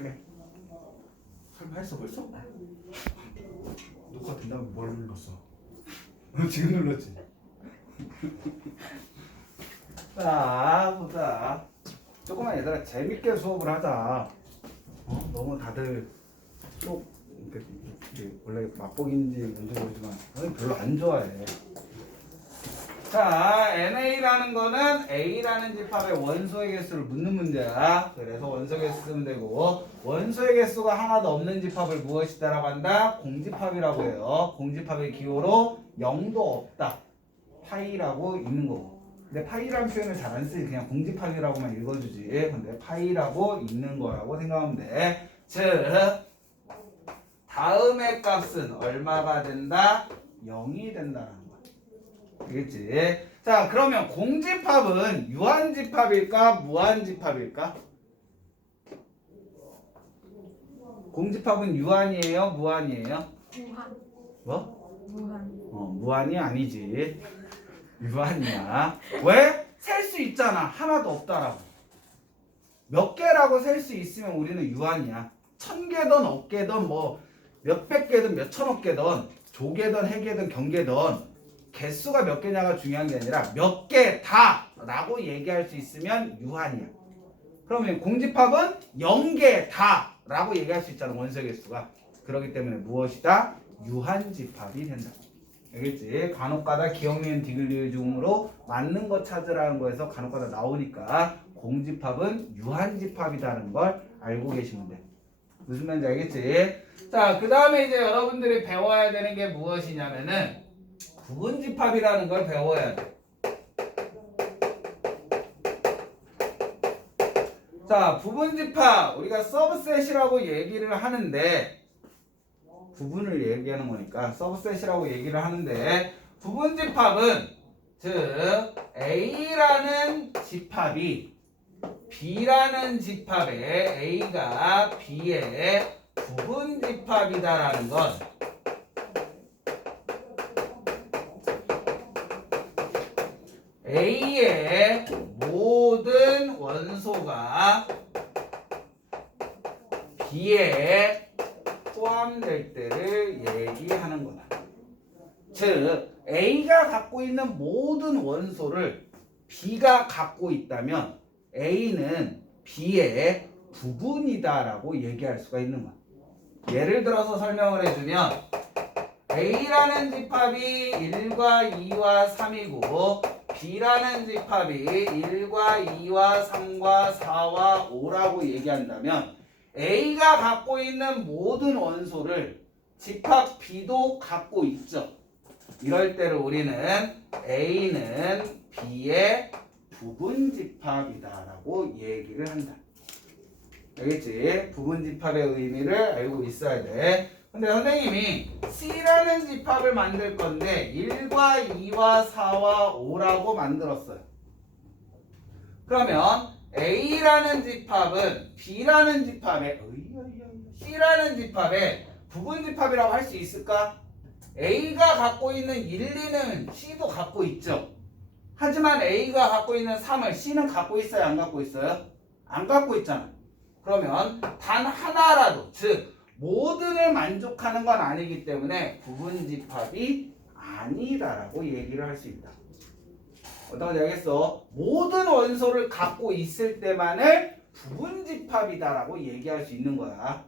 그래. 설마 했어 벌써? 녹화 된다고 뭘 눌렀어? 지금 눌렀지? 자 보자. 조금만 얘들아 재밌게 수업을 하자. 너무 다들 수업 원래 맛보기인지 뭔지 모르지만 별로 안 좋아해. 자, NA라는 거는 A라는 집합의 원소의 개수를 묻는 문제야. 그래서 원소의 개수 쓰면 되고, 원소의 개수가 하나도 없는 집합을 무엇이다라고 한다? 공집합이라고 해요. 공집합의 기호로 0도 없다. 파이라고 있는 거고. 근데 파이라는 표현을 잘 안 쓰지. 그냥 공집합이라고만 읽어주지. 근데 파이라고 있는 거라고 생각하면 돼. 즉, 다음의 값은 얼마가 된다? 0이 된다는 거야. 알겠지? 자, 그러면 공집합은 유한집합일까? 무한집합일까? 공집합은 유한이에요? 무한이에요? 무한. 뭐? 무한. 무한이 아니지. 유한이야. 왜? 셀 수 있잖아. 하나도 없다라고. 몇 개라고 셀 수 있으면 우리는 유한이야. 1000개든 억개든 뭐 몇백 개든 몇천억 개든 조개든 해개든 경개든 개수가 몇 개냐가 중요한 게 아니라 몇 개 다라고 얘기할 수 있으면 유한이야. 그러면 공집합은 0개 다라고 얘기할 수 있잖아. 원소 개수가. 그렇기 때문에 무엇이다? 유한집합이 된다. 알겠지? 간혹가다 기억, 니은, 디귿, 리을 중으로 맞는 거 찾으라는 거에서 간혹가다 나오니까 공집합은 유한집합이라는 걸 알고 계시면 돼. 무슨 말인지 알겠지? 자, 그 다음에 이제 여러분들이 배워야 되는 게 무엇이냐면은 부분집합이라는 걸 배워야 돼. 자, 부분집합 우리가 서브셋이라고 얘기를 하는데 부분을 얘기하는 거니까 서브셋이라고 얘기를 하는데 부분집합은 즉 A라는 집합이 B라는 집합에 A가 B의 부분집합이다라는 건 A의 모든 원소가 B에 포함될 때를 얘기하는 거다. 즉 A가 갖고 있는 모든 원소를 B가 갖고 있다면 A는 B의 부분이다라고 얘기할 수가 있는 거야. 예를 들어서 설명을 해주면 A라는 집합이 1과 2와 3이고 B라는 집합이 1과 2와 3과 4와 5라고 얘기한다면 A가 갖고 있는 모든 원소를 집합 B도 갖고 있죠. 이럴 때를 우리는 A는 B의 부분집합이다라고 얘기를 한다. 알겠지? 부분집합의 의미를 알고 있어야 돼. 근데 선생님이 C라는 집합을 만들 건데 1과 2와 4와 5라고 만들었어요. 그러면 A라는 집합은 B라는 집합에 C라는 집합에 부분집합이라고 할 수 있을까? A가 갖고 있는 1, 2는 C도 갖고 있죠. 하지만 A가 갖고 있는 3을 C는 갖고 있어요? 안 갖고 있어요? 안 갖고 있잖아. 그러면 단 하나라도 즉 모든을 만족하는 건 아니기 때문에 부분집합이 아니다라고 얘기를 할 수 있다. 어떤 건지 알겠어? 모든 원소를 갖고 있을 때만을 부분집합이다라고 얘기할 수 있는 거야.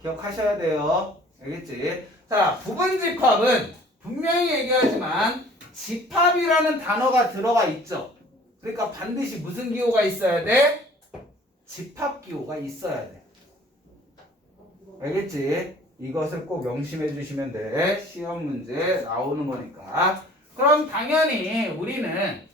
기억하셔야 돼요. 알겠지? 자, 부분집합은 분명히 얘기하지만 집합이라는 단어가 들어가 있죠. 그러니까 반드시 무슨 기호가 있어야 돼? 집합기호가 있어야 돼. 알겠지? 이것을 꼭 명심해 주시면 돼. 시험 문제 나오는 거니까. 그럼 당연히 우리는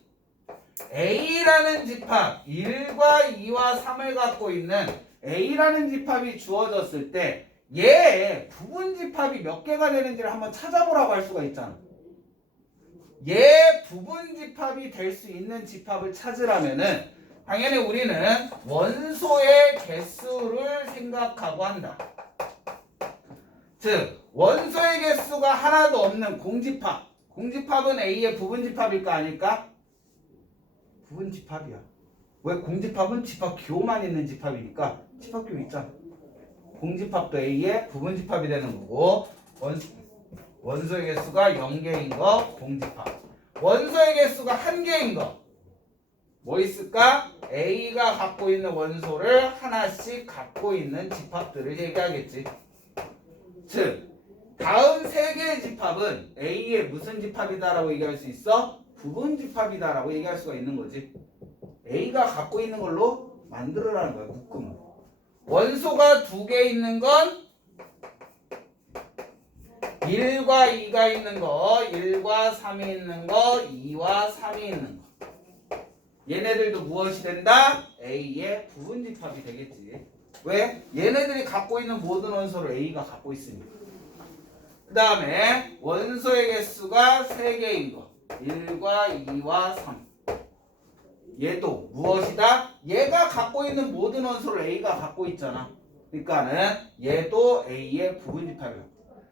A라는 집합 1과 2와 3을 갖고 있는 A라는 집합이 주어졌을 때 얘 부분집합이 몇 개가 되는지를 한번 찾아보라고 할 수가 있잖아. 얘 부분집합이 될 수 있는 집합을 찾으라면은 당연히 우리는 원소의 개수를 생각하고 한다. 즉 원소의 개수가 하나도 없는 공집합. 공집합은 A의 부분집합일까 아닐까? 부분집합이야. 왜? 공집합은 집합 기호만 있는 집합이니까 집합 기호 있잖아. 공집합도 A의 부분집합이 되는 거고 원소의 개수가 0개인 거 공집합. 원소의 개수가 1개인 거 뭐 있을까? A가 갖고 있는 원소를 하나씩 갖고 있는 집합들을 얘기하겠지. 즉 다음 3개의 집합은 A의 무슨 집합이다라고 얘기할 수 있어? 부분집합이다라고 얘기할 수가 있는 거지. A가 갖고 있는 걸로 만들으라는 거야. 묶음을. 원소가 2개 있는 건 1과 2가 있는 거, 1과 3이 있는 거, 2와 3이 있는 거. 얘네들도 무엇이 된다? A의 부분집합이 되겠지. 왜? 얘네들이 갖고 있는 모든 원소를 A가 갖고 있으니까. 그 다음에 원소의 개수가 3개인 거. 1과 2와 3. 얘도 무엇이다? 얘가 갖고 있는 모든 원소를 A가 갖고 있잖아. 그러니까는 얘도 A의 부분집합이야.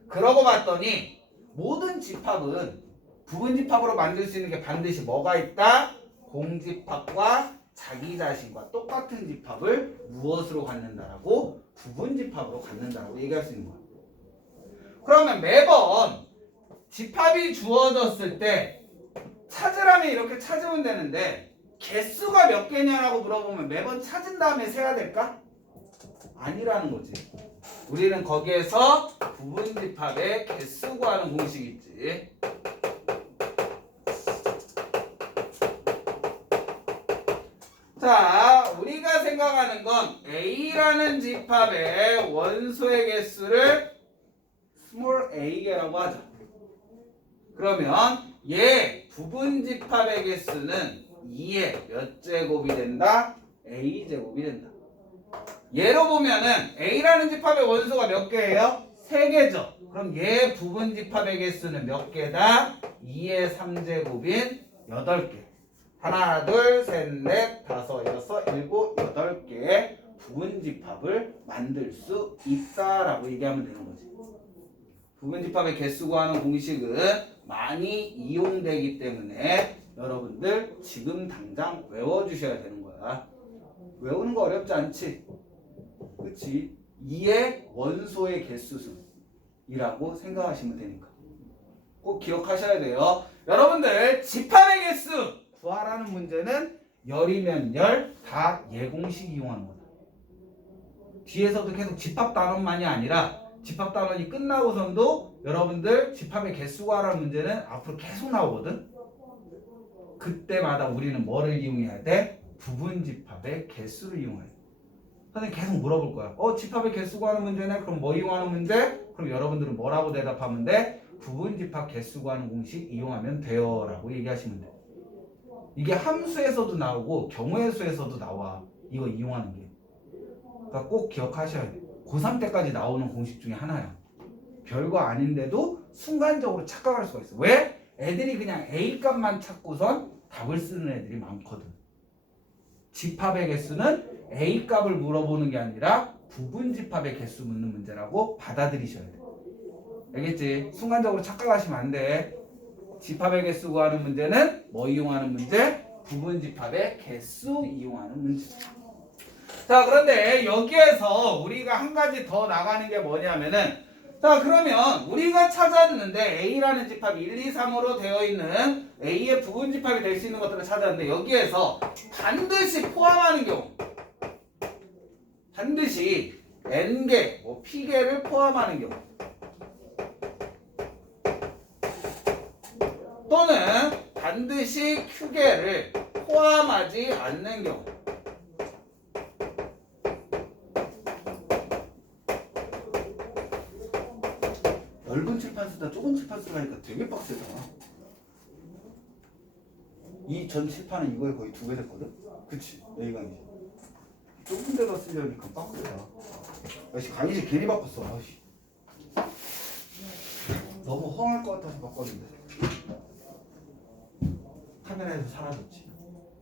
그러고 봤더니 모든 집합은 부분집합으로 만들 수 있는 게 반드시 뭐가 있다? 공집합과 자기 자신과 똑같은 집합을 무엇으로 갖는다라고? 부분집합으로 갖는다라고 얘기할 수 있는 거야. 그러면 매번 집합이 주어졌을 때 찾으라면 이렇게 찾으면 되는데 개수가 몇 개냐라고 물어보면 매번 찾은 다음에 세야 될까? 아니라는 거지. 우리는 거기에서 부분집합의 개수 구하는 공식이 있지. 자, 우리가 생각하는 건 A라는 집합의 원소의 개수를 스몰 a개라고 하죠. 그러면 얘 부분집합의 개수는 2의 몇 제곱이 된다? A제곱이 된다. 얘로 보면은 A라는 집합의 원소가 몇 개예요? 3개죠. 그럼 얘 부분집합의 개수는 몇 개다? 2의 3제곱인 8개. 하나, 둘, 셋, 넷, 다섯, 여섯, 일곱, 8개의 부분집합을 만들 수 있다라고 얘기하면 되는 거지. 부분집합의 개수 구하는 공식은 많이 이용되기 때문에 여러분들 지금 당장 외워주셔야 되는 거야. 외우는 거 어렵지 않지? 그치? 2의 원소의 개수수이라고 생각하시면 되니까 꼭 기억하셔야 돼요. 여러분들 집합의 개수 구하라는 문제는 열이면 열 다 예공식 이용하는 거다. 뒤에서도 계속 집합 단원만이 아니라 집합 단원이 끝나고선도 여러분들 집합의 개수 구하라는 문제는 앞으로 계속 나오거든. 그때마다 우리는 뭐를 이용해야 돼? 부분집합의 개수를 이용해야 돼. 선생님 계속 물어볼 거야. 집합의 개수 구하는 문제네? 그럼 뭐 이용하는 문제? 그럼 여러분들은 뭐라고 대답하면 돼? 부분집합 개수 구하는 공식 이용하면 돼요 라고 얘기하시면 돼. 이게 함수에서도 나오고 경우의 수에서도 나와. 이거 이용하는 게. 그러니까 꼭 기억하셔야 돼. 고3 때까지 나오는 공식 중에 하나야. 별거 아닌데도 순간적으로 착각할 수가 있어. 왜? 애들이 그냥 A 값만 찾고선 답을 쓰는 애들이 많거든. 집합의 개수는 A 값을 물어보는 게 아니라 부분집합의 개수 묻는 문제라고 받아들이셔야 돼. 알겠지? 순간적으로 착각하시면 안 돼. 집합의 개수 구하는 문제는 뭐 이용하는 문제? 부분집합의 개수 이용하는 문제. 자, 그런데 여기에서 우리가 한 가지 더 나가는 게 뭐냐면은, 자, 그러면 우리가 찾았는데 A라는 집합이 1, 2, 3으로 되어 있는 A의 부분집합이 될 수 있는 것들을 찾았는데 여기에서 반드시 포함하는 경우, 반드시 N개, P개를 포함하는 경우 또는 반드시 Q개를 포함하지 않는 경우, 넓은 칠판 쓰다 좁은 칠판 쓰라니까 되게 빡세잖아. 이 전 칠판은 이거에 거의 2배 됐거든? 그치? A가 이제 좁은 데다 쓰려니까 빡세다. 아씨 강의실 괜히 바꿨어. 아씨. 너무 험할 것 같아서 바꿨는데 카메라에서 사라졌지.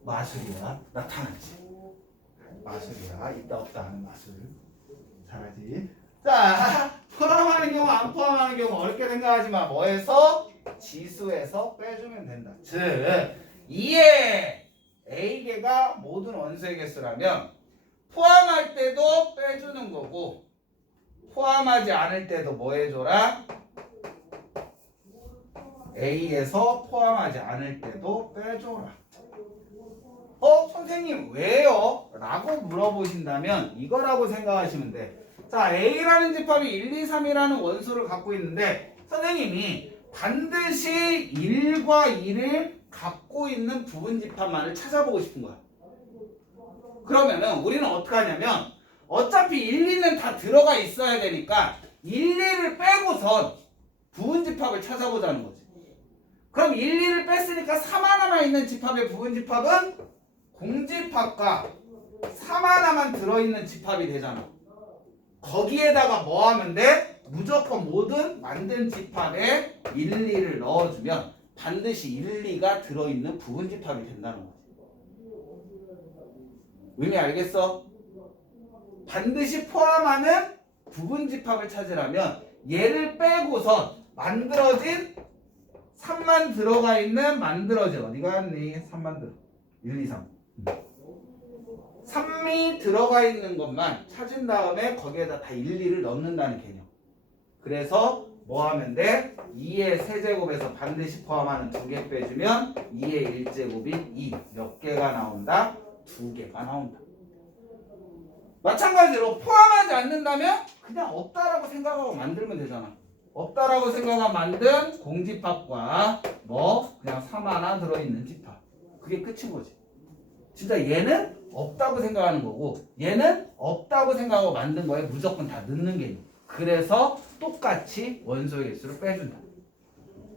마술이야. 나타났지. 마술이야. 있다 없다 하는 마술. 잘하지. 자, 포함하는 경우 안 포함하는 경우 어렵게 생각하지 마. 뭐에서? 지수에서 빼주면 된다. 즉 2의 A개가 모든 원소의 개수라면 포함할 때도 빼주는 거고 포함하지 않을 때도 뭐 해줘라? A에서 포함하지 않을 때도 빼줘라. 선생님 왜요? 라고 물어보신다면 이거라고 생각하시면 돼. 자, A라는 집합이 1, 2, 3이라는 원소를 갖고 있는데 선생님이 반드시 1과 2를 갖고 있는 부분 집합만을 찾아보고 싶은 거야. 그러면은 우리는 어떻게 하냐면 어차피 1, 2는 다 들어가 있어야 되니까 1, 2를 빼고선 부분 집합을 찾아보자는 거지. 그럼 1, 2를 뺐으니까 3 하나만 있는 집합의 부분 집합은 공집합과 3 하나만 들어있는 집합이 되잖아. 거기에다가 뭐 하면 돼? 무조건 모든 만든 집합에 1, 2를 넣어주면 반드시 1, 2가 들어있는 부분 집합이 된다는 거지. 의미 알겠어? 반드시 포함하는 부분 집합을 찾으려면 얘를 빼고선 만들어진 3만 들어가 있는 만들어진 어디가 갔니? 3만 들어 1, 2, 3 3이 들어가 있는 것만 찾은 다음에 거기에다 다 1, 2를 넣는다는 개념. 그래서 뭐 하면 돼? 2의 세제곱에서 반드시 포함하는 2개 빼주면 2의 1제곱인 2 몇 개가 나온다? 2개가 나온다. 마찬가지로 포함하지 않는다면 그냥 없다라고 생각하고 만들면 되잖아. 없다라고 생각하고 만든 공집합과 뭐 그냥 3 하나 들어있는 집합. 그게 끝인 거지. 진짜 얘는 없다고 생각하는 거고 얘는 없다고 생각하고 만든 거에 무조건 다 넣는 개념. 그래서 똑같이 원소의 개수를 빼준다.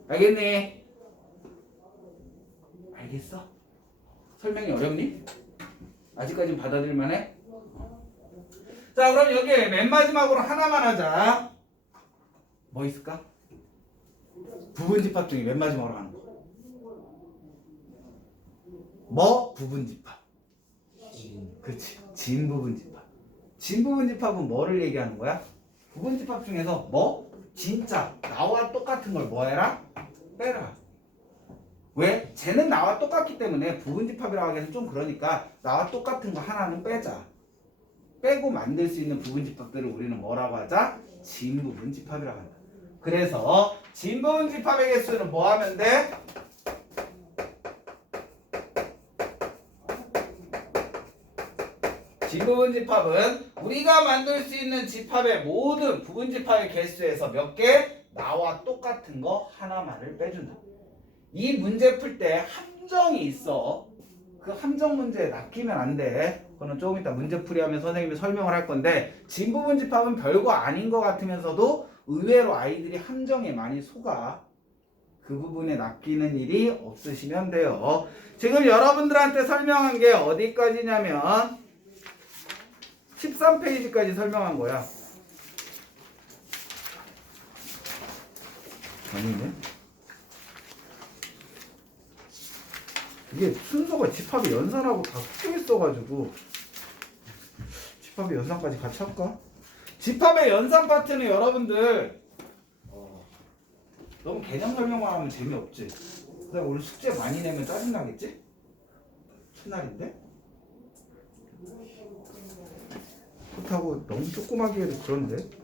알겠니? 알겠어? 설명이 어렵니? 아직까지는 받아들일 만해? 자, 그럼 여기 맨 마지막으로 하나만 하자. 뭐 있을까? 부분 집합 중에 맨 마지막으로 하는 거. 뭐? 부분 집합. 그렇지. 진 부분 집합. 진 부분 집합은 뭐를 얘기하는 거야? 부분 집합 중에서 뭐? 진짜 나와 똑같은 걸 뭐 해라? 빼라. 왜? 쟤는 나와 똑같기 때문에 부분 집합이라고 하기에는 좀 그러니까 나와 똑같은 거 하나는 빼자. 빼고 만들 수 있는 부분 집합들을 우리는 뭐라고 하자? 진 부분 집합이라고 한다. 그래서 진 부분 집합의 개수는 뭐 하면 돼? 진 부분 집합은 우리가 만들 수 있는 집합의 모든 부분 집합의 개수에서 몇 개? 나와 똑같은 거 하나만을 빼준다. 이 문제 풀 때 함정이 있어. 그 함정 문제에 낚이면 안 돼. 그거는 조금 이따 문제풀이 하면 선생님이 설명을 할 건데 진 부분 집합은 별거 아닌 것 같으면서도 의외로 아이들이 함정에 많이 속아. 그 부분에 낚이는 일이 없으시면 돼요. 지금 여러분들한테 설명한 게 어디까지냐면 13페이지까지 설명한 거야. 아니네. 이게 순서가 집합의 연산하고 다 섞여 있어가지고 집합의 연산까지 같이 할까? 집합의 연산 파트는 여러분들 너무 개념 설명만 하면 재미없지. 근데 오늘 숙제 많이 내면 짜증나겠지? 첫날인데? 그렇다고 너무 조그맣게 해도 그런데?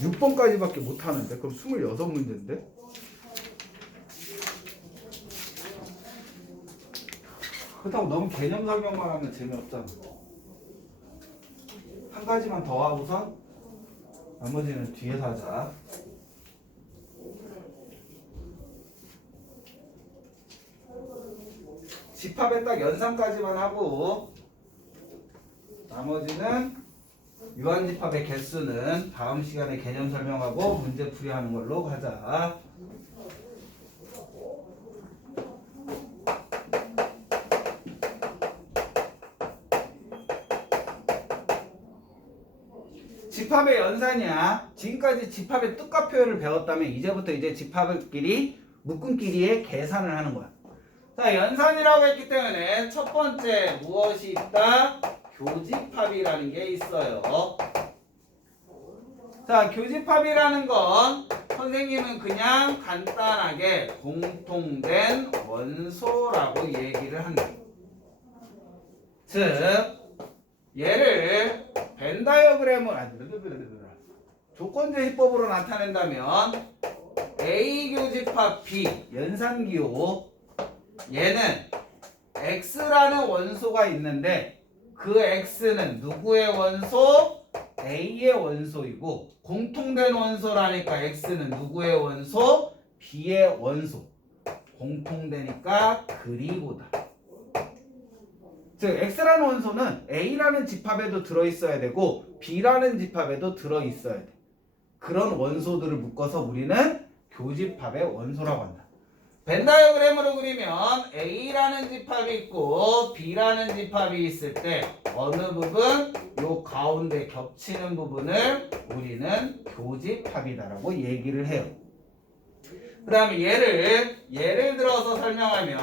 6번까지밖에 못하는데? 그럼 26문제인데? 그렇다고 너무 개념 설명만 하면 재미없잖아. 한 가지만 더 하고선 나머지는 뒤에서 하자. 집합에 딱 연산까지만 하고 나머지는 유한집합의 개수는 다음 시간에 개념 설명하고 문제풀이 하는 걸로 가자. 집합의 연산이야. 지금까지 집합의 뜻과 표현을 배웠다면 이제부터 이제 집합끼리 묶음끼리의 계산을 하는 거야. 자, 연산이라고 했기 때문에 첫 번째 무엇이 있다? 교집합이라는 게 있어요. 자, 교집합이라는 건 선생님은 그냥 간단하게 공통된 원소라고 얘기를 한다. 즉 얘를 벤 다이어그램을 조건제시법으로 나타낸다면 A 교집합 B 연산기호 얘는 X라는 원소가 있는데 그 X는 누구의 원소? A의 원소이고 공통된 원소라니까 X는 누구의 원소? B의 원소. 공통되니까 그리고다. 즉 X라는 원소는 A라는 집합에도 들어있어야 되고 B라는 집합에도 들어있어야 돼. 그런 원소들을 묶어서 우리는 교집합의 원소라고 한다. 벤 다이어그램으로 그리면 A라는 집합이 있고 B라는 집합이 있을 때 어느 부분? 요 가운데 겹치는 부분을 우리는 교집합이다라고 얘기를 해요. 그 다음에 예를 들어서 설명하면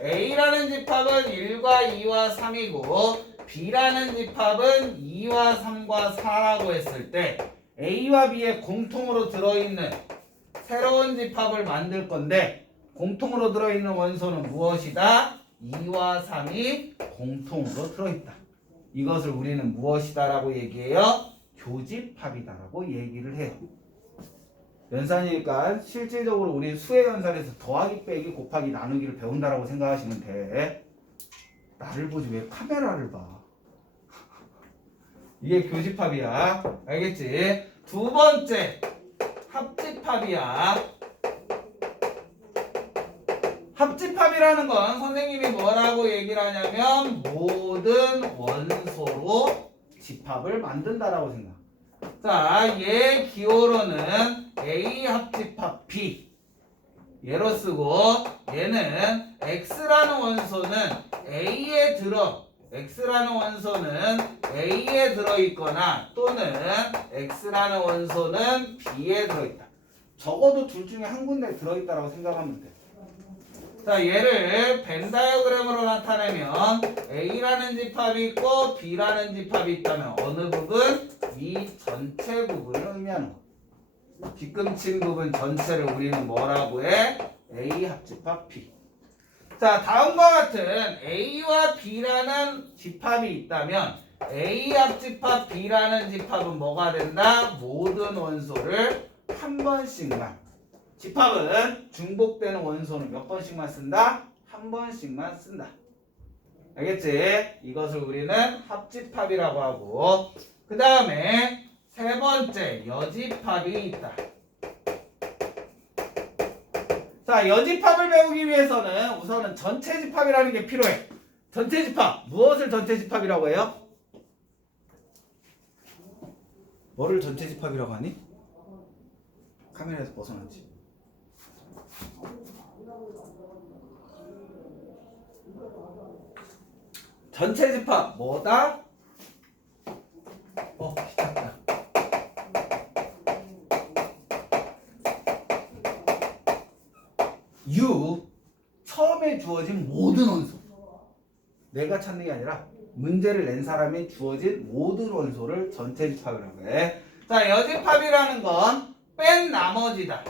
A라는 집합은 1과 2와 3이고 B라는 집합은 2와 3과 4라고 했을 때 A와 B에 공통으로 들어있는 새로운 집합을 만들 건데 공통으로 들어있는 원소는 무엇이다? 2와 3이 공통으로 들어있다. 이것을 우리는 무엇이다 라고 얘기해요? 교집합이다 라고 얘기를 해요. 연산이니까 실질적으로 우리 수의 연산에서 더하기 빼기 곱하기 나누기를 배운다라고 생각하시면 돼. 나를 보지 왜 카메라를 봐. 이게 교집합이야. 알겠지? 두 번째 합집합이야. 합집합이라는 건 선생님이 뭐라고 얘기를 하냐면 모든 원소로 집합을 만든다라고 생각. 자, 얘 기호로는 A 합집합 B 얘로 쓰고 얘는 X라는 원소는 A에 들어있거나 또는 X라는 원소는 B에 들어있다. 적어도 둘 중에 한 군데 들어있다라고 생각하면 돼. 자, 얘를 벤 다이어그램으로 나타내면 A라는 집합이 있고 B라는 집합이 있다면 어느 부분? 이 전체 부분을 의미하는 거. 뒤꿈친 부분 전체를 우리는 뭐라고 해? A 합집합 B. 자, 다음과 같은 A와 B라는 집합이 있다면 A 합집합 B라는 집합은 뭐가 된다? 모든 원소를 한 번씩만. 집합은 중복되는 원소는 몇 번씩만 쓴다? 한 번씩만 쓴다. 알겠지? 이것을 우리는 합집합이라고 하고 그 다음에 세 번째 여집합이 있다. 자, 여집합을 배우기 위해서는 우선은 전체 집합이라는 게 필요해. 전체 집합. 무엇을 전체 집합이라고 해요? 뭐를 전체 집합이라고 하니? 카메라에서 벗어났지. 전체 집합 뭐다? 시작다. U 처음에 주어진 모든 원소. 내가 찾는 게 아니라 문제를 낸 사람이 주어진 모든 원소를 전체 집합이라고 해. 자, 여집합이라는 건 뺀 나머지다.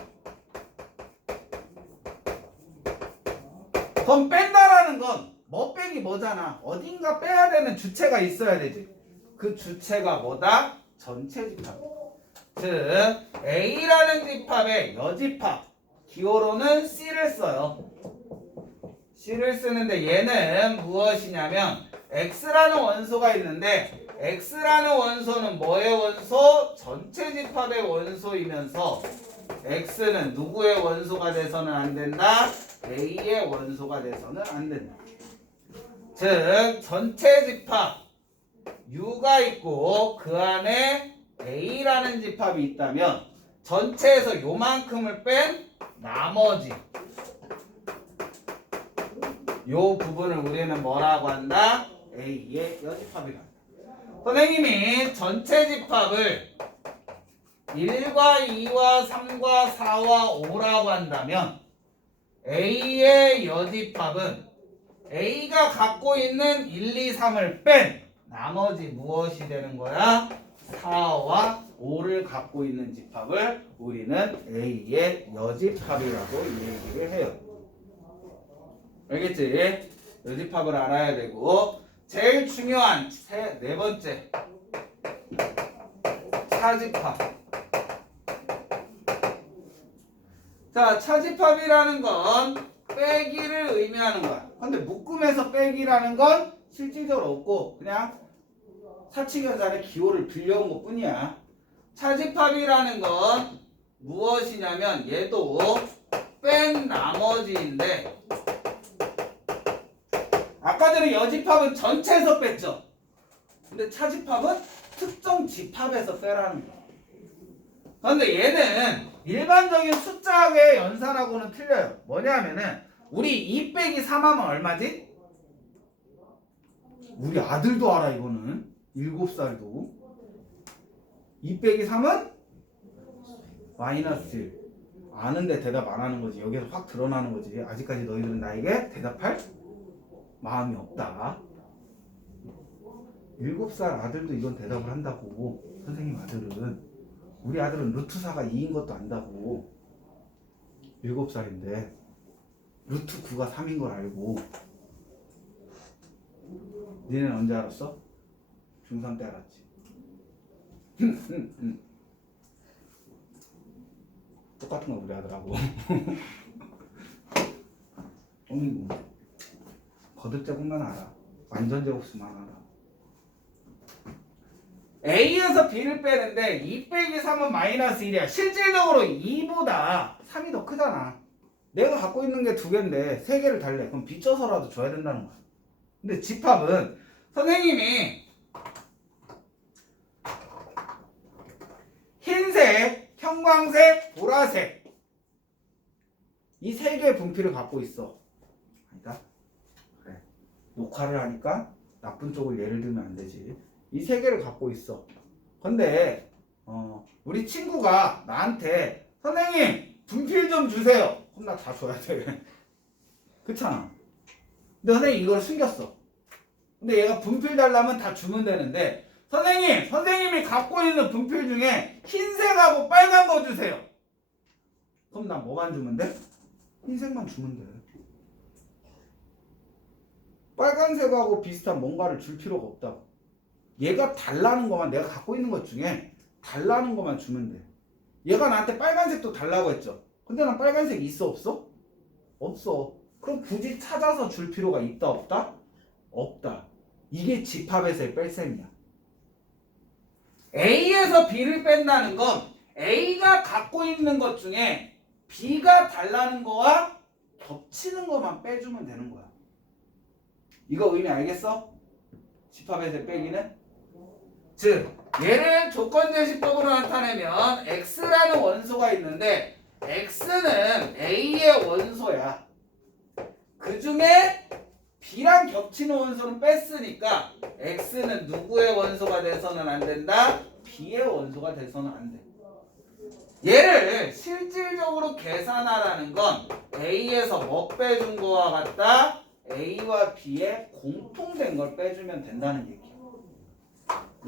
그럼 뺀다라는 건 뭐 빼기 뭐잖아. 어딘가 빼야 되는 주체가 있어야 되지. 그 주체가 뭐다? 전체 집합. 즉 A라는 집합의 여집합 기호로는 C를 써요. C를 쓰는데 얘는 무엇이냐면 X라는 원소가 있는데 X라는 원소는 뭐의 원소? 전체 집합의 원소이면서 X는 누구의 원소가 돼서는 안 된다? A의 원소가 돼서는 안 된다. 즉 전체 집합 U가 있고 그 안에 A라는 집합이 있다면 전체에서 요만큼을 뺀 나머지 요 부분을 우리는 뭐라고 한다? A의 여집합이라 한다. 선생님이 전체 집합을 1과 2와 3과 4와 5라고 한다면 A의 여집합은 A가 갖고 있는 1, 2, 3을 뺀 나머지 무엇이 되는 거야? 4와 5를 갖고 있는 집합을 우리는 A의 여집합이라고 얘기를 해요. 알겠지? 여집합을 알아야 되고 제일 중요한 네 번째 차집합. 자, 차집합이라는 건 빼기를 의미하는 거야. 근데 묶음에서 빼기라는 건 실질적으로 없고 그냥 사칙연산의 기호를 빌려온 것 뿐이야. 차집합이라는 건 무엇이냐면 얘도 뺀 나머지인데 아까 전에 여집합은 전체에서 뺐죠. 근데 차집합은 특정 집합에서 빼라는 거야. 그런데 얘는 일반적인 숫자의 연산하고는 틀려요. 뭐냐면은 우리 2 빼기 3 하면 얼마지? 우리 아들도 알아 이거는. 7살도. 2 빼기 3은? 마이너스 1. 아는데 대답 안 하는 거지. 여기서 확 드러나는 거지. 아직까지 너희들은 나에게 대답할 마음이 없다. 7살 아들도 이건 대답을 한다고. 선생님 아들은. 우리 아들은 루트 4가 2인 것도 안다고. 7살인데 루트 9가 3인 걸 알고. 니네는 언제 알았어? 중3 때 알았지. 똑같은 거 우리 아들하고. 어이구. 거듭제곱만 알아. 완전 제곱수만 알아. A에서 B를 빼는데 2 빼기 3은 마이너스 1이야. 실질적으로 2보다 3이 더 크잖아. 내가 갖고 있는 게 2개인데 3개를 달래. 그럼 빚져서라도 줘야 된다는 거야. 근데 집합은 선생님이 흰색, 형광색, 보라색 이 3개의 분필을 갖고 있어. 아니다. 그래. 녹화를 하니까 나쁜 쪽을 예를 들면 안 되지. 이 3개를 갖고 있어. 근데 우리 친구가 나한테 선생님 분필 좀 주세요. 그럼 나 다 줘야 돼. 그렇잖아. 근데 선생님 이걸 숨겼어. 근데 얘가 분필 달라면 다 주면 되는데 선생님이 갖고 있는 분필 중에 흰색하고 빨간 거 주세요. 그럼 나 뭐만 주면 돼? 흰색만 주면 돼. 빨간색하고 비슷한 뭔가를 줄 필요가 없다고. 얘가 달라는 것만 내가 갖고 있는 것 중에 달라는 것만 주면 돼. 얘가 나한테 빨간색도 달라고 했죠. 근데 난 빨간색 있어 없어? 없어. 그럼 굳이 찾아서 줄 필요가 있다 없다? 없다. 이게 집합에서의 뺄셈이야. A에서 B를 뺀다는 건 A가 갖고 있는 것 중에 B가 달라는 거와 겹치는 것만 빼주면 되는 거야. 이거 의미 알겠어? 집합에서의 빼기는? 즉 얘를 조건제시법으로 나타내면 X라는 원소가 있는데 X는 A의 원소야. 그 중에 B랑 겹치는 원소는 뺐으니까 X는 누구의 원소가 돼서는 안 된다? B의 원소가 돼서는 안 돼. 얘를 실질적으로 계산하라는 건 A에서 뭐 빼준 거와 같다? A와 B의 공통된 걸 빼주면 된다는 얘기야.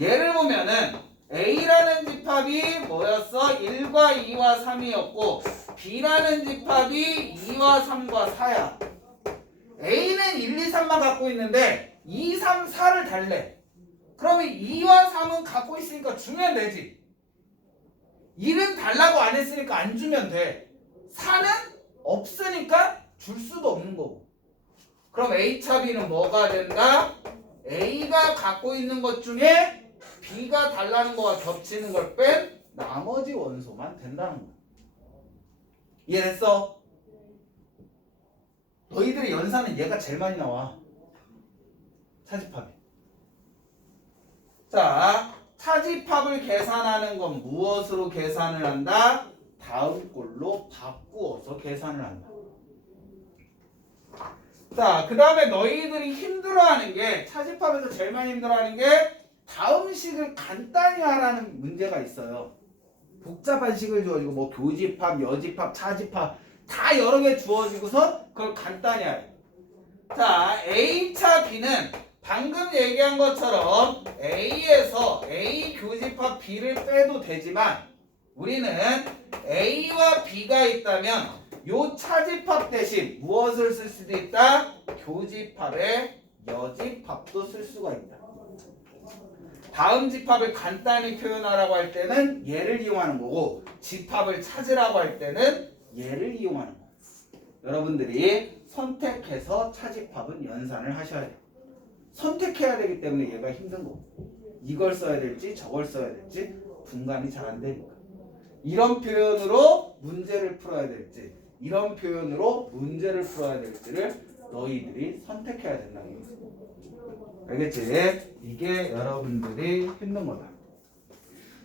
예를 보면은 A라는 집합이 뭐였어? 1과 2와 3이었고 B라는 집합이 2와 3과 4야. A는 1, 2, 3만 갖고 있는데 2, 3, 4를 달래. 그러면 2와 3은 갖고 있으니까 주면 되지. 1은 달라고 안 했으니까 안 주면 돼. 4는 없으니까 줄 수도 없는 거고. 그럼 A차 B는 뭐가 된다? A가 갖고 있는 것 중에 B가 달라는 거와 겹치는 걸 뺀 나머지 원소만 된다는 거야. 이해됐어? 너희들의 연산은 얘가 제일 많이 나와. 차집합이. 자, 차집합을 계산하는 건 무엇으로 계산을 한다? 다음 꼴로 바꾸어서 계산을 한다. 자, 그 다음에 너희들이 힘들어하는 게 차집합에서 제일 많이 힘들어하는 게 다음 식을 간단히 하라는 문제가 있어요. 복잡한 식을 주어지고 뭐 교집합, 여집합, 차집합 다 여러 개 주어지고서 그걸 간단히 하래. 자, A차 B는 방금 얘기한 것처럼 A에서 A 교집합 B를 빼도 되지만 우리는 A와 B가 있다면 요 차집합 대신 무엇을 쓸 수도 있다? 교집합의 여집합도 쓸 수가 있다. 다음 집합을 간단히 표현하라고 할 때는 얘를 이용하는 거고 집합을 찾으라고 할 때는 얘를 이용하는 거. 여러분들이 선택해서 차집합은 연산을 하셔야 돼요. 선택해야 되기 때문에 얘가 힘든 거고 이걸 써야 될지 저걸 써야 될지 분간이 잘 안 되니까 이런 표현으로 문제를 풀어야 될지 이런 표현으로 문제를 풀어야 될지를 너희들이 선택해야 된다는 거지. 알겠지? 이게 여러분들이 힘든 거다.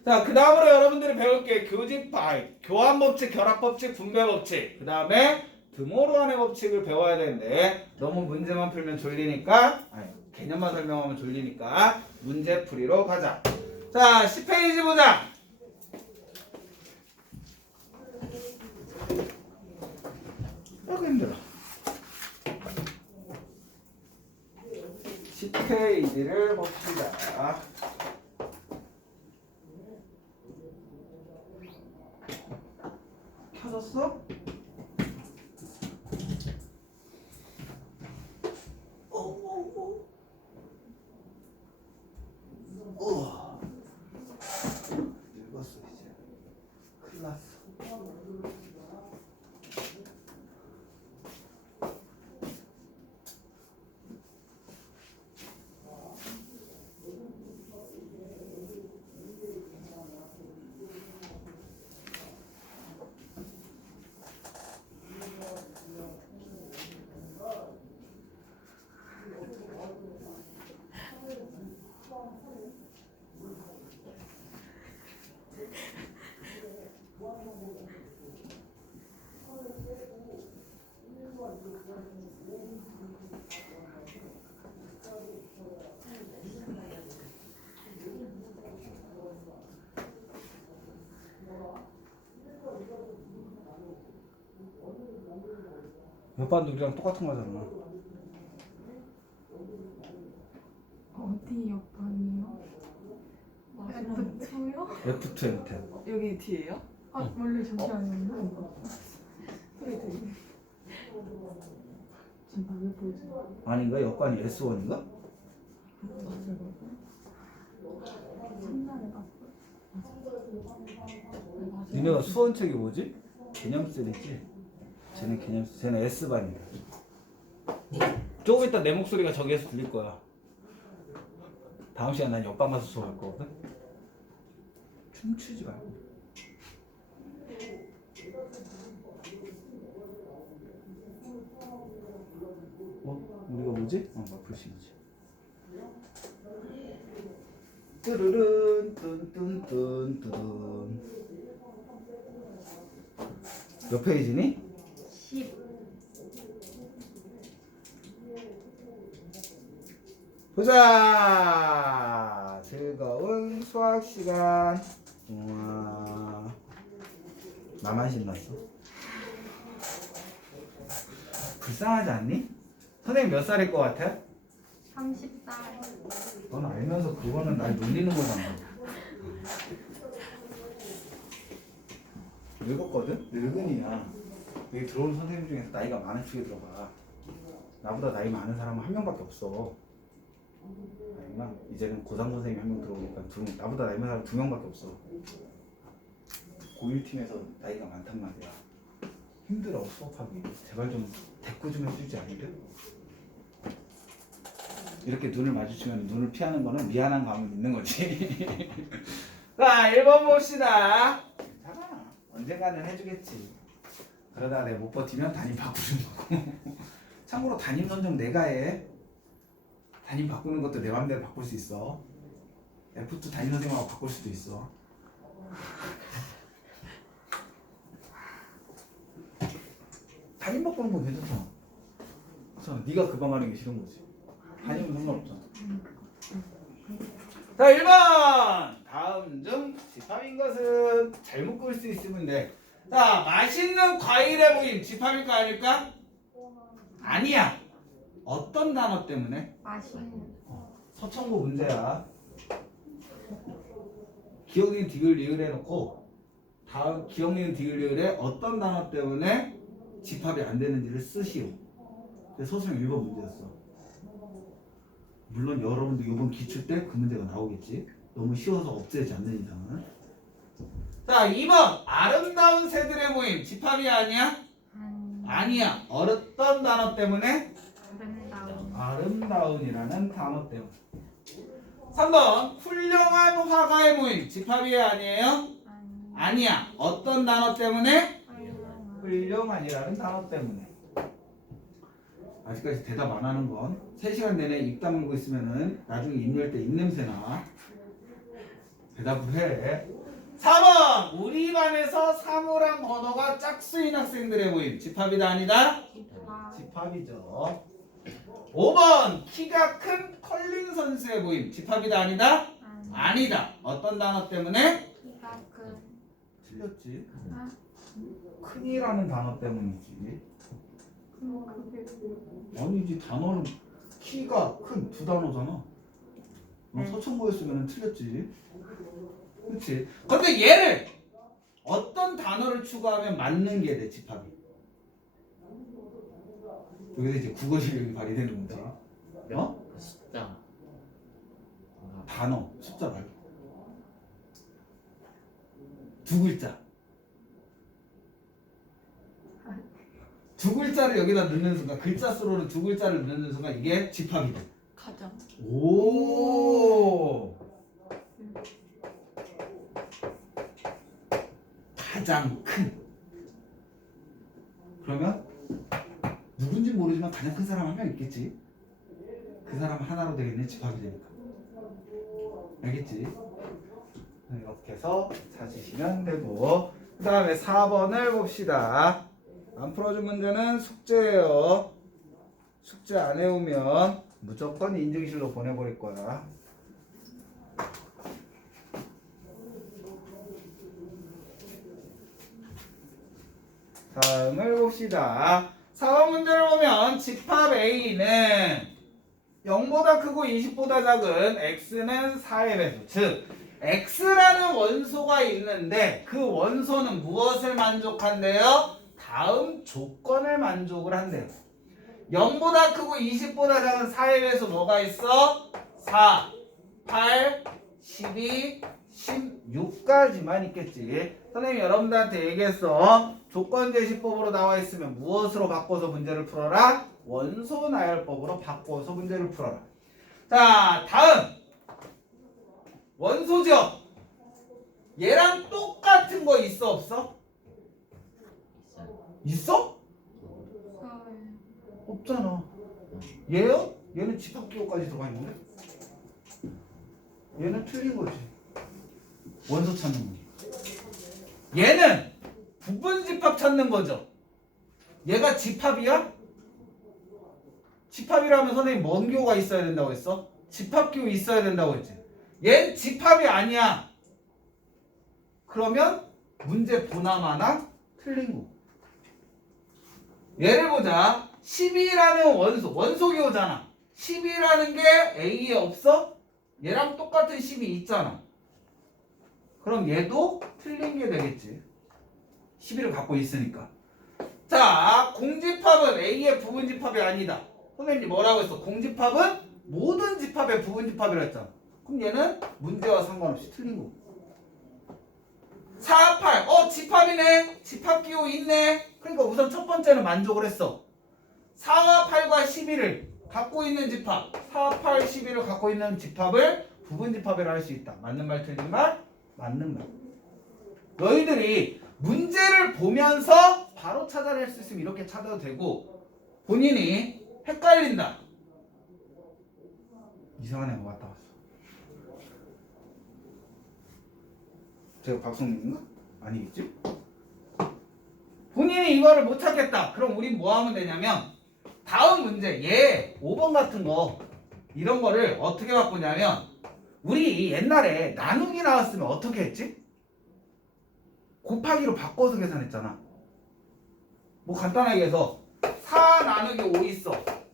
자, 그 다음으로 여러분들이 배울 게 교집합, 교환법칙, 결합법칙, 분배법칙, 그 다음에 드모르간의 법칙을 배워야 되는데 너무 문제만 풀면 졸리니까 개념만 설명하면 졸리니까 문제 풀이로 가자. 자, 10페이지 보자. 아이고 힘들어. 10페이지를 봅시다. 켜졌어? 늙었어 이제. 큰일 났어. 옆반도 우리랑 똑같은 거잖아. 어디 옆방이요? F2요? F2, M10. 여기 뒤에요? 아 원래 잠시만요. 소리 들리. 지금 밤에 보여줘. 아닌가? 옆반이 S1인가? 첫날에 갔어. 니네가 수원책이 뭐지? 개념쓰리지? 쟤는 개념쓰리, 쟤는 S반이다. 조금 이따 내 목소리가 저기에서 들릴 거야. 다음 시간 난 옆반 가서 수업할 거거든? 춤추지 말고. 우리가 뭐지? 마플싱이지. 뚜루룬 뚠뚠뚠뚠. 몇 페이지니? 10. 보자. 즐거운 수학 시간. 우와. 나만 신났어. 불쌍하지 않니? 선생님 몇 살일 것 같아? 30살. 넌 알면서 그거는 날 놀리는 거잖아. 늙었거든? 늙은이야. 여기 들어오는 선생님 중에서 나이가 많은 축에 들어가. 나보다 나이 많은 사람은 한 명밖에 없어. 아니면 이제는 고3 선생님이 한 명 들어오니까 나보다 나이 많은 사람 2명밖에 없어. 고1팀에서 나이가 많단 말이야. 힘들어 수업하기. 제발 좀 대꾸 좀 해주지 않을래? 이렇게 눈을 마주치면 눈을 피하는 거는 미안한 감이 있는 거지. 자, 1번 봅시다. 괜찮아. 언젠가는 해주겠지. 그러다가 내가 못 버티면 담임 바꾸는 거고. 참고로 담임 선정 내가 해. 담임 바꾸는 것도 내 맘대로 바꿀 수 있어. F2 담임 선생님하고 바꿀 수도 있어. 담임 바꾸는 건 괜찮잖아. 그래서 네가 그 방 가는 게 싫은 거지. 담임은 상관없잖아. 자, 1번! 다음 중 집합인 것은 잘못 그을 수 있으면 돼. 자, 맛있는 과일의 모임 집합일까 아닐까? 아니야. 어떤 단어 때문에? 맛있는. 서천고 문제야. 기억, 니은, 디귿, 리을 해놓고 다음 기억, 니은, 디귿, 리을에 어떤 단어 때문에 집합이 안 되는지를 쓰시오. 서술형 1번 문제였어. 물론 여러분도 이번 기출 때 그 문제가 나오겠지. 너무 쉬워서 없애지 않는 이상은. 자, 2번 아름다운 새들의 모임 집합이 아니야? 아니야. 어떤 단어 때문에? 아름다운. 아름다운이라는 단어 때문에. 3번 훌륭한 화가의 모임 집합이 아니에요? 아니야. 어떤 단어 때문에? 훌륭한이라는 단어 때문에. 아직까지 대답 안 하는 건 3시간 내내 입 다물고 있으면은 나중에 입열 때 입냄새나. 대답을 해. 4번 우리 반에서 사물함 번호가 짝수인 학생들의 모임 집합이다 아니다? 집합이죠. 5번 키가 큰 컬링 선수의 모임 집합이다 아니다? 아니다. 어떤 단어 때문에? 키가 큰. 틀렸지. 큰이라는 단어 때문이지. 아니지. 단어는 키가 큰 두 단어잖아. 서천고였으면 틀렸지. 그렇지. 근데 얘를 어떤 단어를 추가하면 맞는 게 돼 집합이. 여기서 이제 국어 실력이 발휘되는 거지. 어? 숫자. 단어 숫자 말고 두 글자. 두 글자를 여기다 넣는 순간 글자 수로는 두 글자를 넣는 순간 이게 집합이 돼. 가장. 오. 가장 큰. 그러면 누군지 모르지만 가장 큰 사람 한 명 있겠지. 그 사람 하나로 되겠네. 집합이 되니까. 알겠지? 이렇게 해서 찾으시면 되고, 그 다음에 4번을 봅시다. 안 풀어준 문제는 숙제예요. 숙제 안 해오면 무조건 인증실로 보내버릴 거야. 다음을 봅시다. 4번 문제를 보면 집합 A는 0보다 크고 20보다 작은 x는 4의 배수. 즉 x라는 원소가 있는데 그 원소는 무엇을 만족한대요? 다음 조건을 만족을 한대요. 0보다 크고 20보다 작은 4의 배수 뭐가 있어? 4, 8, 12, 16까지만 있겠지. 선생님이 여러분들한테 얘기했어. 조건제시법으로 나와 있으면 무엇으로 바꿔서 문제를 풀어라? 원소 나열법으로 바꿔서 문제를 풀어라. 자, 다음 원소죠. 얘랑 똑같은 거 있어 없어? 있어? 없잖아. 얘요? 얘는 집합기호까지 들어가 있는데? 얘는 틀린 거지. 원소 찾는 거. 얘는 부분집합 찾는 거죠. 얘가 집합이야? 집합이라면 선생님 뭔 기호가 있어야 된다고 했어? 집합기호 있어야 된다고 했지. 얘는 집합이 아니야. 그러면 문제 보나마나 틀린 거. 예를 보자. 12라는 원소기호잖아. 12라는 게 A에 없어? 얘랑 똑같은 10이 있잖아. 그럼 얘도 틀린 게 되겠지. 12를 갖고 있으니까. 자, 공집합은 A의 부분집합이 아니다. 선생님이 뭐라고 했어? 공집합은 모든 집합의 부분집합이라 했잖아. 그럼 얘는 문제와 상관없이 틀린 거. 4, 8. 집합이네. 집합기호 있네. 그러니까 우선 첫 번째는 만족을 했어. 4와 8과 12를 갖고 있는 집합. 4, 8, 12를 갖고 있는 집합을 부분집합이라 할 수 있다. 맞는 말 틀린 말? 맞는 말. 너희들이 문제를 보면서 바로 찾아낼 수 있으면 이렇게 찾아도 되고, 본인이 헷갈린다. 이상한 애가 왔다 갔어. 제가 박성민인가? 아니겠지? 본인이 이거를 못 찾겠다. 그럼 우린 뭐 하면 되냐면 다음 문제 얘 5번 같은 거 이런 거를 어떻게 바꾸냐면, 우리 옛날에 나누기 나왔으면 어떻게 했지? 곱하기로 바꿔서 계산했잖아. 뭐 간단하게 해서 4 나누기 5 있어.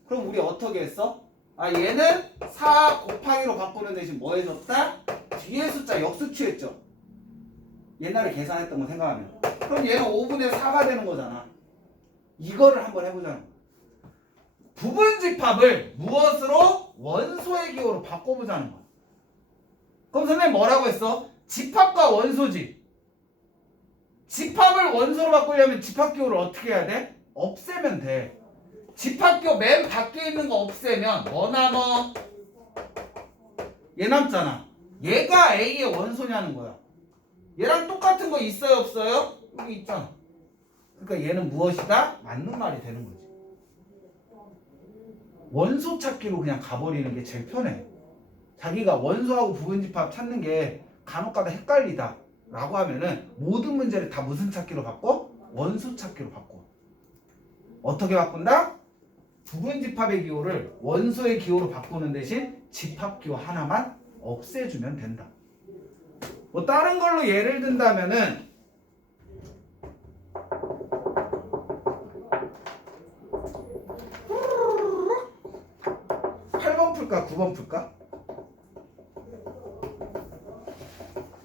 그럼 우리 어떻게 했어? 얘는 4 곱하기로 바꾸는 대신 뭐 해줬다? 뒤에 숫자 역수치했죠. 옛날에 계산했던 거 생각하면. 그럼 얘는 5분의 4가 되는 거잖아. 이거를 한번 해보자는 거야. 부분집합을 무엇으로? 원소의 기호로 바꿔보자는 거야. 그럼 선생님 뭐라고 했어? 집합과 원소지. 집합을 원소로 바꾸려면 집합기호를 어떻게 해야 돼? 없애면 돼. 집합기호 맨 밖에 있는 거 없애면 뭐 남어? 얘 남잖아. 얘가 A의 원소냐는 거야. 얘랑 똑같은 거 있어요 없어요? 여기 있잖아. 그러니까 얘는 무엇이다? 맞는 말이 되는 거지. 원소 찾기로 그냥 가버리는 게 제일 편해. 자기가 원소하고 부분집합 찾는 게 간혹가다 헷갈리다 라고 하면은 모든 문제를 다 무슨 찾기로 바꿔? 원소 찾기로 바꿔. 어떻게 바꾼다? 부분집합의 기호를 원소의 기호로 바꾸는 대신 집합기호 하나만 없애주면 된다. 뭐 다른 걸로 예를 든다면은 8번 풀까 9번 풀까?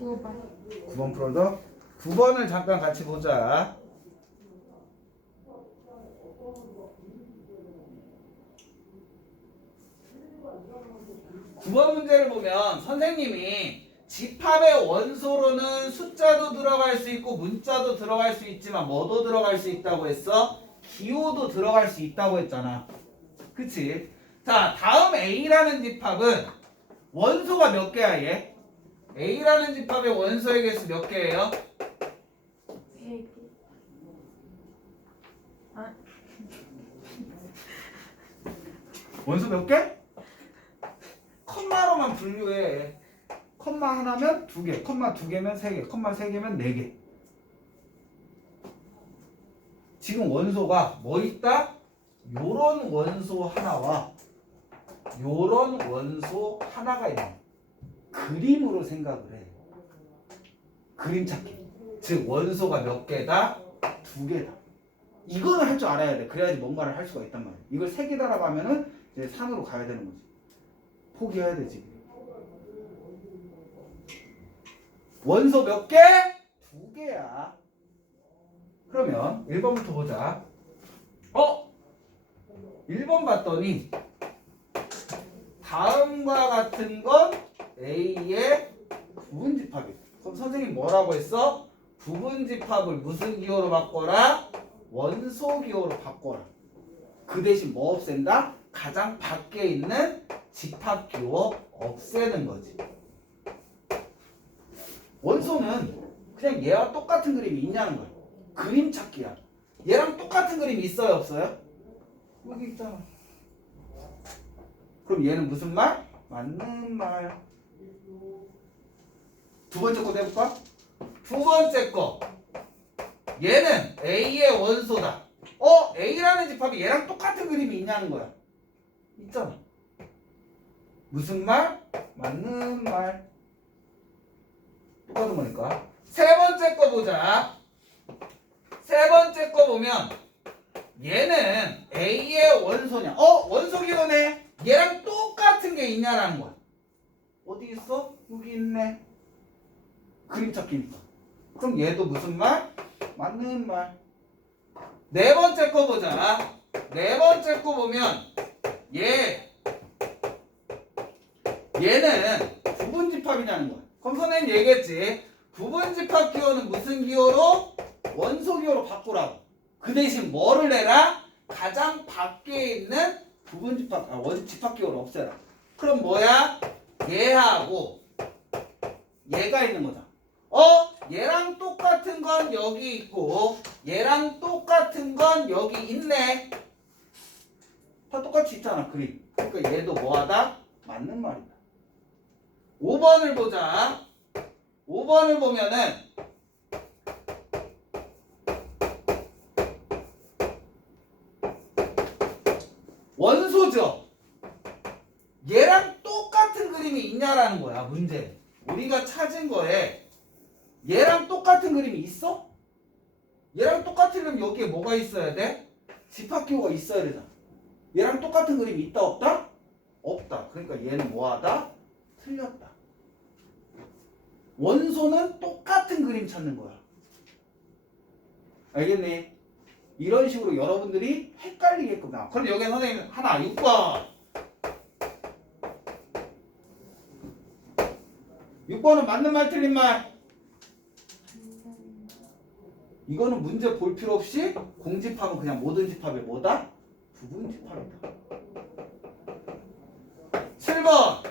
9번. 9번 풀어도 9번을 잠깐 같이 보자. 9번 문제를 보면 선생님이 집합의 원소로는 숫자도 들어갈 수 있고 문자도 들어갈 수 있지만 뭐도 들어갈 수 있다고 했어? 기호도 들어갈 수 있다고 했잖아. 그치? 자, 다음 A라는 집합은 원소가 몇 개야 얘? A라는 집합의 원소의 개수 몇 개예요? 100개. 아, 원소 몇 개? 컴마로만 분류해. 컴마 하나면 2개, 컴마 2개면 3개, 컴마 3개면 4개. 지금 원소가 뭐 있다? 요런 원소 하나와 요런 원소 하나가 있는 그림으로 생각을 해. 그림 찾기. 즉 원소가 몇 개다? 2개다. 이거는 할 줄 알아야 돼. 그래야지 뭔가를 할 수가 있단 말이야. 이걸 3개다라고 하면은 이제 산으로 가야 되는 거지. 포기해야 되지. 원소 몇 개? 2개야. 그러면 1번부터 보자. 1번 봤더니 다음과 같은 건 A의 부분집합이야. 그럼 선생님 뭐라고 했어? 부분집합을 무슨 기호로 바꿔라? 원소 기호로 바꿔라. 그 대신 뭐 없앤다? 가장 밖에 있는 집합 기호 없애는 거지. 원소는 그냥 얘와 똑같은 그림이 있냐는 거야. 그림 찾기야. 얘랑 똑같은 그림이 있어요 없어요? 여기 있잖아. 그럼 얘는 무슨 말? 맞는 말. 두 번째 거 해볼까? 두 번째 거. 얘는 A의 원소다. A라는 집합이 얘랑 똑같은 그림이 있냐는 거야. 있잖아. 무슨 말? 맞는 말. 똑같은 거니까. 세 번째 거 보자. 세 번째 거 보면 얘는 A의 원소냐? 원소 기호네. 얘랑 똑같은 게 있냐라는 거야. 어디 있어? 여기 있네. 그림 찾기니까. 그럼 얘도 무슨 말? 맞는 말. 네 번째 거 보자. 네 번째 거 보면 얘는 부분집합이냐는 거야. 그럼 선생님 얘기했지. 부분집합 기호는 무슨 기호로? 원소 기호로 바꾸라고. 그 대신 뭐를 내라? 가장 밖에 있는 부분집합, 원집합 기호를 없애라. 그럼 뭐야? 얘하고 얘가 있는 거다. 얘랑 똑같은 건 여기 있고 얘랑 똑같은 건 여기 있네. 다 똑같이 있잖아 그림. 그러니까 얘도 뭐하다? 맞는 말이다. 5번을 보자. 5번을 보면은 원소죠. 얘랑 똑같은 그림이 있냐라는 거야 문제. 우리가 찾은 거에 얘랑 똑같은 그림이 있어? 얘랑 똑같으려면 여기에 뭐가 있어야 돼? 집합기호가 있어야 되잖아. 얘랑 똑같은 그림이 있다 없다? 없다. 그러니까 얘는 뭐하다? 틀렸다. 원소는 똑같은 그림 찾는 거야. 알겠니? 이런 식으로 여러분들이 헷갈리게끔 나와. 그럼 여기 선생님 하나 6번 6번은 맞는 말 틀린 말. 이거는 문제 볼 필요 없이 공집합은 그냥 모든 집합의 뭐다? 부분 집합이다. 7번